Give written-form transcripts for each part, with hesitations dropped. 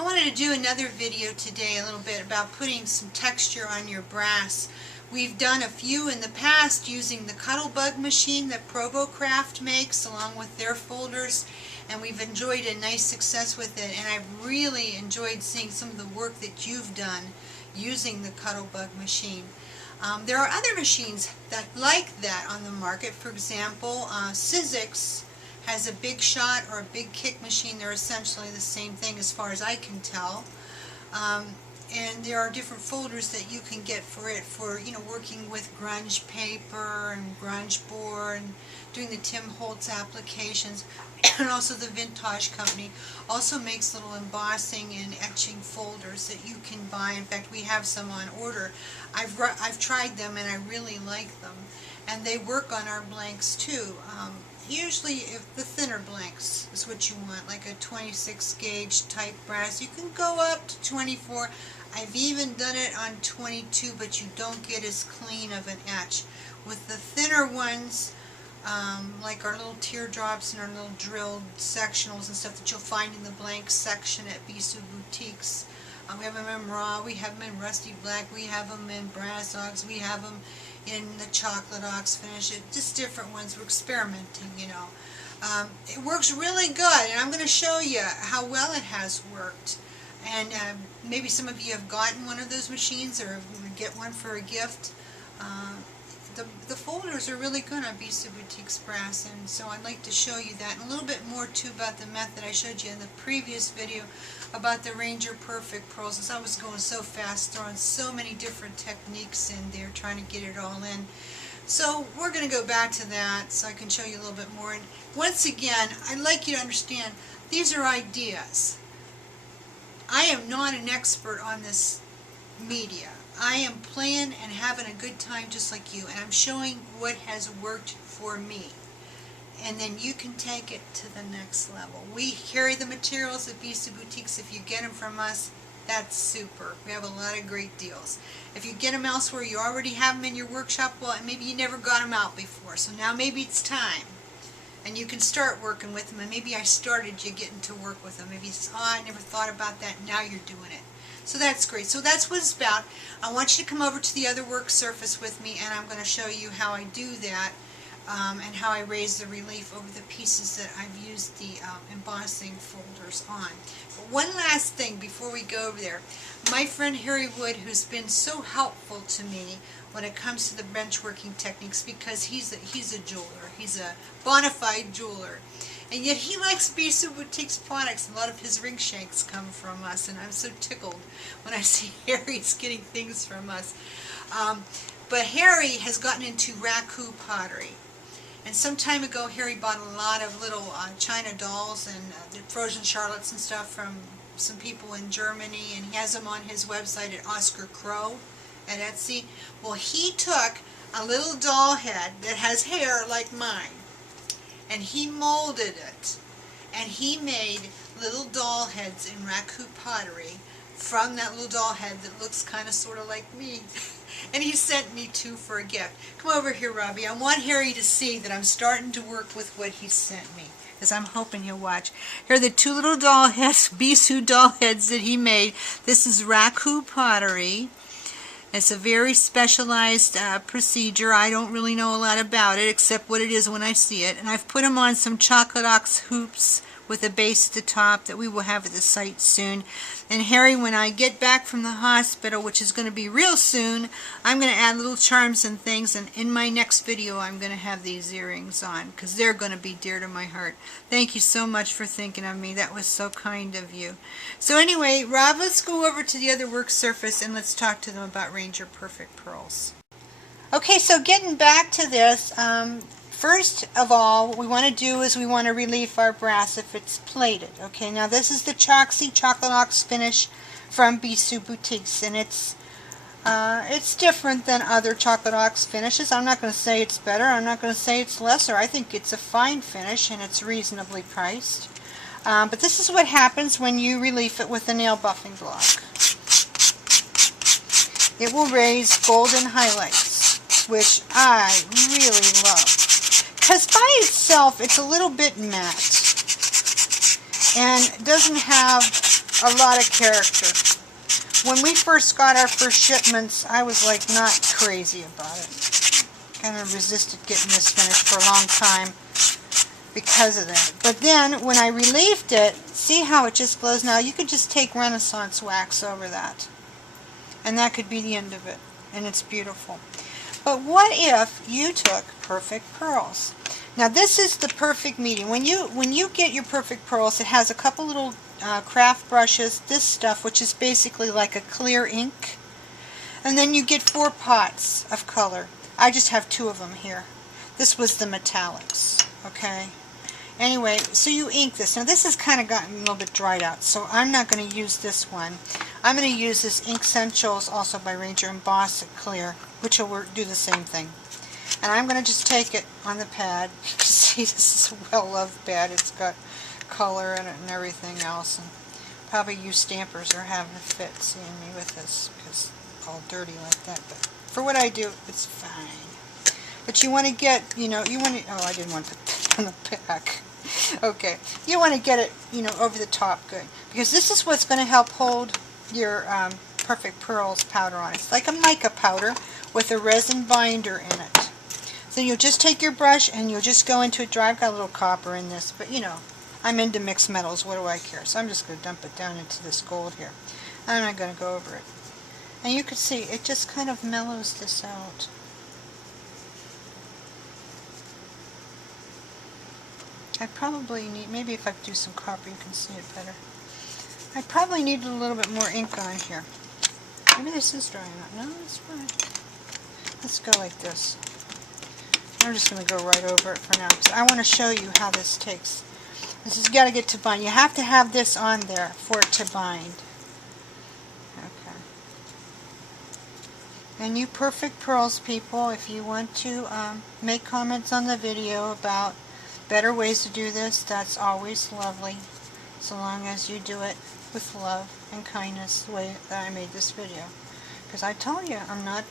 I wanted to do another video today a little bit about putting some texture on your brass. We've done a few in the past using the Cuttlebug machine that ProvoCraft makes along with their folders, and we've enjoyed a nice success with it, and I've really enjoyed seeing some of the work that you've done using the Cuttlebug machine. There are other machines that like that on the market. For example, Sizzix has a Big Shot or a Big Kick machine. They're essentially the same thing as far as I can tell. And there are different folders that you can get for it for, working with grunge paper and grunge board and doing the Tim Holtz applications. And also the Vintage Company also makes little embossing and etching folders that you can buy. In fact, we have some on order. I've tried them and I really like them. And they work on our blanks too. Usually if the thinner blanks is what you want, like a 26 gauge type brass. You can go up to 24. I've even done it on 22, but you don't get as clean of an etch. With the thinner ones, like our little teardrops and our little drilled sectionals and stuff that you'll find in the blank section at Bisou Boutiques. We have them in raw, we have them in rusty black, we have them in brass ox, we have them in the chocolate ox finish, just different ones. We're experimenting, It works really good, and I'm going to show you how well it has worked. And maybe some of you have gotten one of those machines or get one for a gift. The folders are really good on Bisou Boutiques brass, and so I'd like to show you that, and a little bit more too about the method I showed you in the previous video about the Ranger Perfect pearls. As I was going so fast, throwing so many different techniques in there, trying to get it all in. So we're going to go back to that so I can show you a little bit more. And once again, I'd like you to understand, these are ideas. I am not an expert on this media. I am playing and having a good time just like you, and I'm showing what has worked for me. And then you can take it to the next level. We carry the materials at Bisou Boutiques. If you get them from us, that's super. We have a lot of great deals. If you get them elsewhere, you already have them in your workshop, well, maybe you never got them out before, so now maybe it's time. And you can start working with them, and maybe I started you getting to work with them. Maybe it's, I never thought about that, now you're doing it. So that's great. So that's what it's about. I want you to come over to the other work surface with me, and I'm going to show you how I do that, and how I raise the relief over the pieces that I've used the embossing folders on. But one last thing before we go over there. My friend Harry Wood, who's been so helpful to me when it comes to the benchworking techniques, because he's a jeweler. He's a bona fide jeweler. And yet he likes Bisou Boutiques products. A lot of his ring shanks come from us, and I'm so tickled when I see Harry's getting things from us. But Harry has gotten into raku pottery. And some time ago, Harry bought a lot of little china dolls and frozen charlottes and stuff from some people in Germany, and he has them on his website at Oscar Crow at Etsy. Well, he took a little doll head that has hair like mine, and he molded it, and he made little doll heads in raku pottery from that little doll head that looks kind of sort of like me. And he sent me two for a gift. Come over here, Robbie. I want Harry to see that I'm starting to work with what he sent me, because I'm hoping you'll watch. Here are the two little doll heads, Bisou doll heads that he made. This is raku pottery. It's a very specialized procedure. I don't really know a lot about it except what it is when I see it. And I've put them on some chocolate ox hoops with a base at the top that we will have at the site soon. And Harry, when I get back from the hospital, which is going to be real soon, I'm going to add little charms and things, and in my next video I'm going to have these earrings on, because they're going to be dear to my heart. Thank you so much for thinking of me. That was so kind of you. So anyway, Rob, let's go over to the other work surface and let's talk to them about Ranger Perfect pearls. Okay, so getting back to this, first of all, what we want to do is we want to relief our brass if it's plated. Okay, now this is the Choxy Chocolate Ox finish from Bisou Boutiques, and it's different than other Chocolate Ox finishes. I'm not going to say it's better. I'm not going to say it's lesser. I think it's a fine finish, and it's reasonably priced. But this is what happens when you relief it with a nail buffing block. It will raise golden highlights, which I really love. Because by itself, it's a little bit matte and doesn't have a lot of character. When we first got our first shipments, I was like not crazy about it. Kind of resisted getting this finished for a long time because of that. But then when I relieved it, see how it just glows now? You could just take Renaissance wax over that, and that could be the end of it, and it's beautiful. But what if you took Perfect Pearls? Now this is the perfect medium. When you get your Perfect Pearls, it has a couple little craft brushes, this stuff, which is basically like a clear ink, and then you get 4 pots of color. I just have 2 of them here. This was the metallics, okay? Anyway, so you ink this. Now this has kind of gotten a little bit dried out, so I'm not going to use this one. I'm going to use this Ink Essentials, also by Ranger Emboss Clear, which will do the same thing. And I'm going to just take it on the pad. You can see this is a well-loved pad. It's got color in it and everything else. And probably you stampers are having a fit seeing me with this because it's all dirty like that. But for what I do, it's fine. But you want to get, you want to, oh, I didn't want to put it on the back. Okay, you want to get it, over the top good. Because this is what's going to help hold your Perfect Pearls powder on. It's like a mica powder with a resin binder in it. So you'll just take your brush and you'll just go into it dry. I've got a little copper in this, but I'm into mixed metals. What do I care? So I'm just going to dump it down into this gold here. And I'm going to go over it. And you can see it just kind of mellows this out. I probably need, maybe if I do some copper you can see it better. I probably need a little bit more ink on here. Maybe this is drying out. No, it's fine. Let's go like this. I'm just going to go right over it for now because I want to show you how this takes. This has got to get to bind. You have to have this on there for it to bind. Okay. And you Perfect Pearls people, if you want to make comments on the video about better ways to do this, that's always lovely, so long as you do it with love and kindness the way that I made this video. Because I told you, I'm not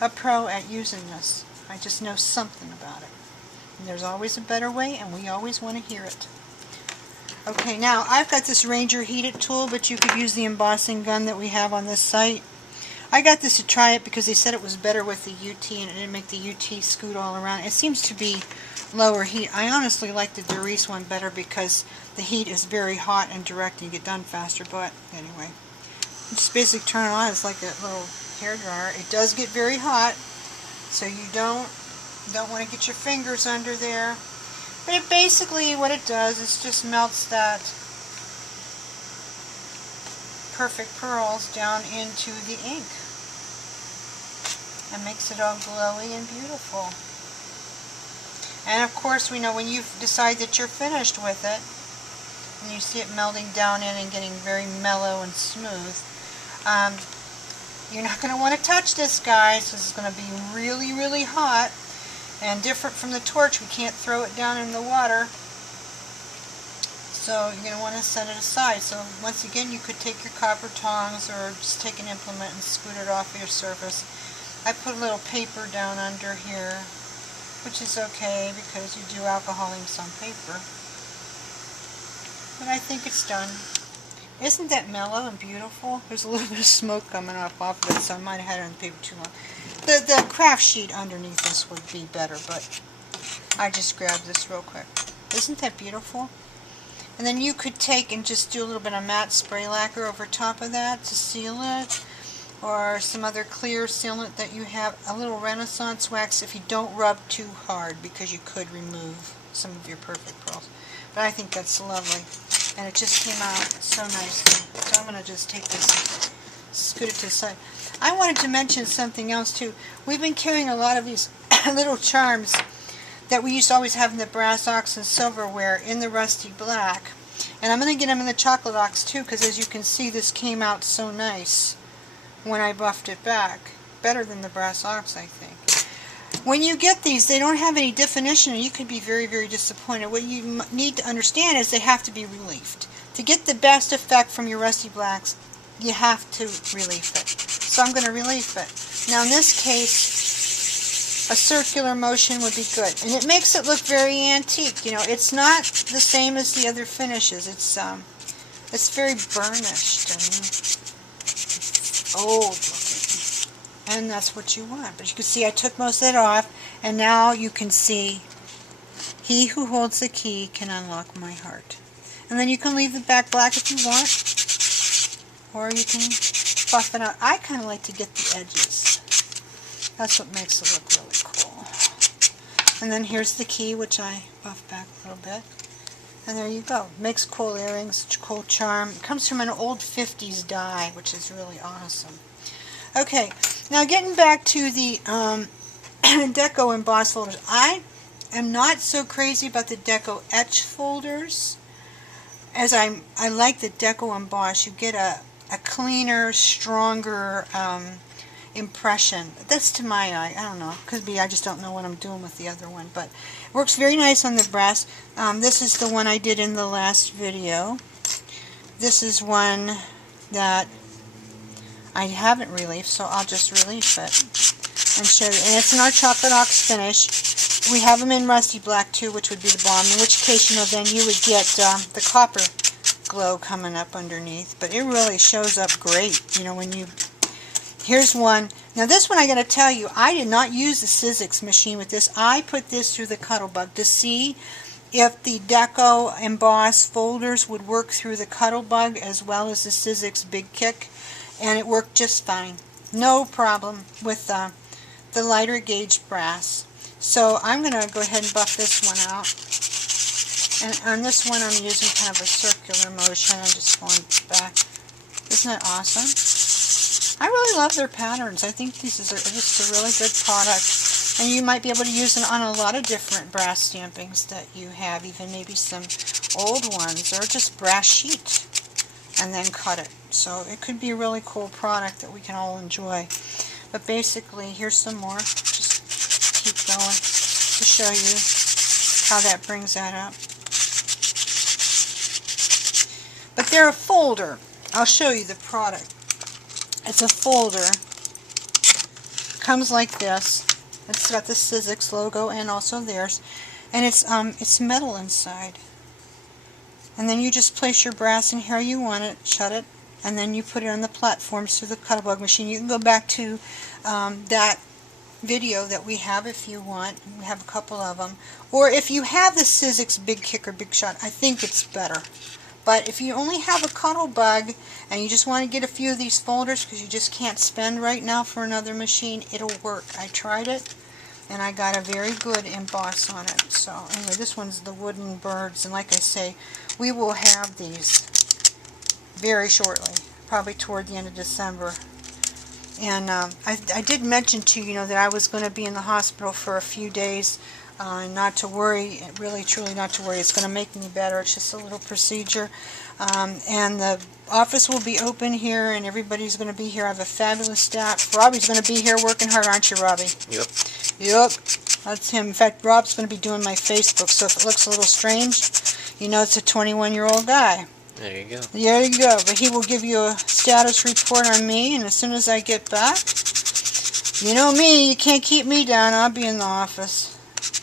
a pro at using this. I just know something about it. And there's always a better way, and we always want to hear it. Okay, now I've got this Ranger heated tool, but you could use the embossing gun that we have on this site. I got this to try it because they said it was better with the UT, and it didn't make the UT scoot all around. It seems to be lower heat. I honestly like the Doris one better because the heat is very hot and direct and you get done faster, but anyway. Just basically turn it on. It's like a little hair dryer. It does get very hot, so you don't want to get your fingers under there. But it basically, what it does is just melts that Perfect Pearls down into the ink and makes it all glowy and beautiful. And of course, we know when you decide that you're finished with it, and you see it melting down in and getting very mellow and smooth, you're not going to want to touch this, guys. This is going to be really, really hot and different from the torch. We can't throw it down in the water. So you're going to want to set it aside. So once again, you could take your copper tongs or just take an implement and scoot it off your surface. I put a little paper down under here, which is okay because you do alcohol inks on paper. But I think it's done. Isn't that mellow and beautiful? There's a little bit of smoke coming off of it, so I might have had it on the paper too long. The craft sheet underneath this would be better, but I just grabbed this real quick. Isn't that beautiful? And then you could take and just do a little bit of matte spray lacquer over top of that to seal it, or some other clear sealant that you have, a little Renaissance wax if you don't rub too hard, because you could remove some of your Perfect Pearls. But I think that's lovely, and it just came out so nicely. So I'm going to just take this and scoot it to the side. I wanted to mention something else too. We've been carrying a lot of these little charms that we used to always have in the brass ox and silverware in the rusty black. And I'm going to get them in the chocolate ox too, because as you can see, this came out so nice when I buffed it back. Better than the brass ox, I think. When you get these, they don't have any definition, and you could be very, very disappointed. What you need to understand is they have to be reliefed. To get the best effect from your rusty blacks, you have to relief it. So I'm going to relief it. Now in this case, a circular motion would be good. And it makes it look very antique. You know, it's not the same as the other finishes. It's It's very burnished and old looking. And that's what you want. But you can see I took most of it off, and now you can see he who holds the key can unlock my heart. And then you can leave the back black if you want, or you can buff it out. I kind of like to get the edges. That's what makes it look really cool. And then here's the key, which I buffed back a little bit. And there you go. Makes cool earrings, cool charm. It comes from an old 50s die, which is really awesome. Okay, now getting back to the Deco emboss folders. I am not so crazy about the Deco etch folders as I like the Deco emboss. You get a cleaner, stronger impression. That's to my eye. I don't know. Could be I just don't know what I'm doing with the other one, but it works very nice on the brass. This is the one I did in the last video. This is one that I haven't relieved, so I'll just relieve it and show you. And it's in our chocolate ox finish. We have them in rusty black too, which would be the bomb, in which case, then you would get the copper glow coming up underneath. But it really shows up great, when you... Here's one. Now this one I got to tell you, I did not use the Sizzix machine with this. I put this through the Cuttlebug to see if the Deco emboss folders would work through the Cuttlebug as well as the Sizzix Big Kick, and it worked just fine. No problem with the lighter gauge brass. So I'm going to go ahead and buff this one out. And on this one I'm using kind of a circular motion. I'm just going back. Isn't that awesome? I really love their patterns. I think this is just a really good product. And you might be able to use it on a lot of different brass stampings that you have, even maybe some old ones, or just brass sheet, and then cut it. So it could be a really cool product that we can all enjoy. But basically, here's some more. Just keep going to show you how that brings that up. But they're a folder. I'll show you the product. It's a folder. Comes like this. It's got the Sizzix logo and also theirs, and it's metal inside. And then you just place your brass in here you want it, shut it, and then you put it on the platforms through the Cuttlebug machine. You can go back to that video that we have if you want. We have a couple of them. Or if you have the Sizzix Big Kick or Big Shot, I think it's better. But if you only have a Cuttlebug and you just want to get a few of these folders because you just can't spend right now for another machine, it'll work. I tried it and I got a very good emboss on it. So anyway, this one's the wooden birds, and like I say, we will have these very shortly, probably toward the end of December. And I did mention to you, that I was going to be in the hospital for a few days. Not to worry, really truly not to worry, it's going to make me better. It's just a little procedure. And the office will be open here and everybody's going to be here. I have a fabulous staff. Robbie's going to be here working hard, aren't you, Robbie? Yep. Yep, that's him. In fact, Rob's going to be doing my Facebook, so if it looks a little strange, it's a 21-year-old guy. There you go. There you go. But he will give you a status report on me, and as soon as I get back, you know me, you can't keep me down. I'll be in the office.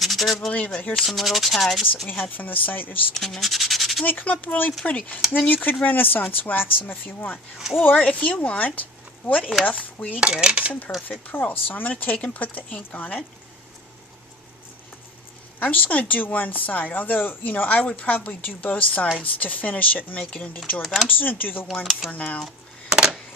You better believe it. Here's some little tags that we had from the site that just came in. And they come up really pretty. And then you could Renaissance wax them if you want. Or, if you want, what if we did some perfect pearls? So I'm going to take and put the ink on it. I'm just going to do one side. Although, I would probably do both sides to finish it and make it into jewelry. But I'm just going to do the one for now.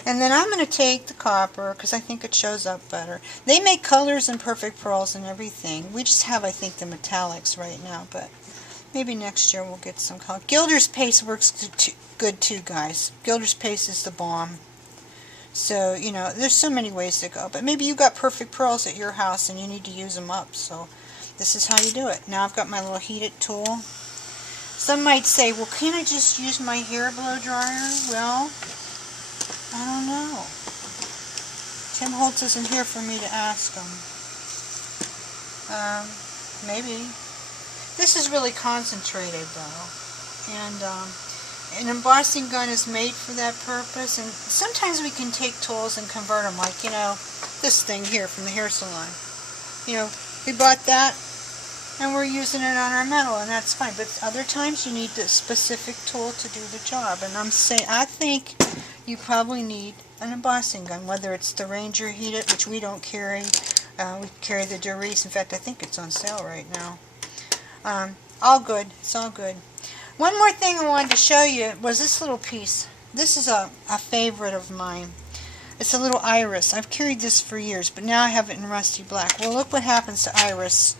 And then I'm going to take the copper, because I think it shows up better. They make colors and perfect pearls and everything. We just have, I think, the metallics right now, but maybe next year we'll get some color. Gilder's Paste works good too, guys. Gilder's Paste is the bomb. So, there's so many ways to go. But maybe you got perfect pearls at your house and you need to use them up. So this is how you do it. Now I've got my little heated tool. Some might say, well, can't I just use my hair blow dryer? Well, I don't know. Tim Holtz isn't here for me to ask him. Maybe. This is really concentrated though. And an embossing gun is made for that purpose. And sometimes we can take tools and convert them, like, this thing here from the hair salon. We bought that. and we're using it on our metal, and that's fine. But other times you need the specific tool to do the job. And I think you probably need an embossing gun, whether it's the Ranger heated, which we don't carry. We carry the Doris. In fact, I think it's on sale right now. All good. It's all good. One more thing I wanted to show you was this little piece. This is a favorite of mine. It's a little iris. I've carried this for years, but now I have it in rusty black. Well, look what happens to iris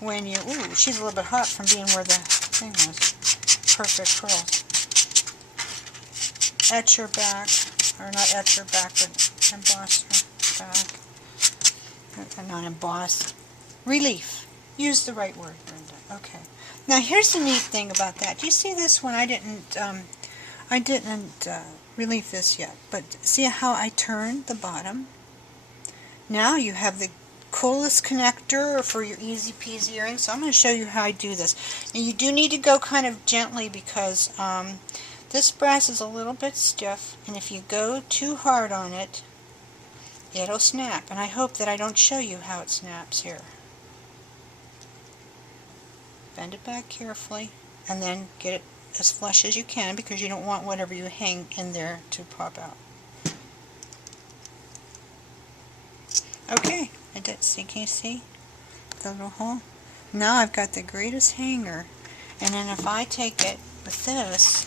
when you... Ooh, she's a little bit hot from being where the thing was. Perfect curls. Etch her back. Or not etch her back, but emboss her back. Not emboss. Relief. Use the right word, Brenda. Okay. Now here's the neat thing about that. Do you see this one? I didn't relief this yet, but see how I turned the bottom? Now you have the coolest connector for your easy peasy earrings. So I'm going to show you how I do this. Now you do need to go kind of gently because this brass is a little bit stiff, and if you go too hard on it, it'll snap. And I hope that I don't show you how it snaps here. Bend it back carefully, and then get it as flush as you can because you don't want whatever you hang in there to pop out. Okay, can you see the little hole? Now I've got the greatest hanger, and then if I take it with this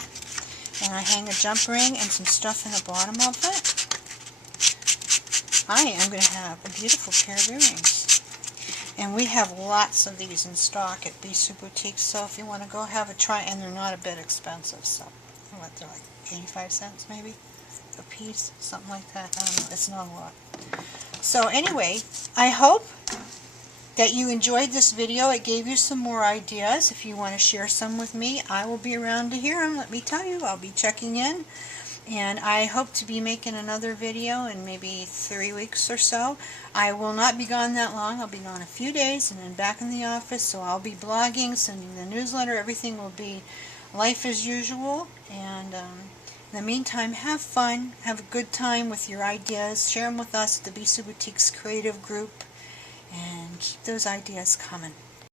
and I hang a jump ring and some stuff in the bottom of it, I am going to have a beautiful pair of earrings. And we have lots of these in stock at Bissou Boutique, so if you want to go have a try, and they're not a bit expensive, so what, they're like 85 cents maybe a piece, something like that. I don't know, it's not a lot. So anyway, I hope that you enjoyed this video. It gave you some more ideas. If you want to share some with me, I will be around to hear them. Let me tell you, I'll be checking in. And I hope to be making another video in maybe 3 weeks or so. I will not be gone that long. I'll be gone a few days and then back in the office. So I'll be blogging, sending the newsletter. Everything will be life as usual. And in the meantime, have fun. Have a good time with your ideas. Share them with us at the Bissou Boutique's creative group. And keep those ideas coming.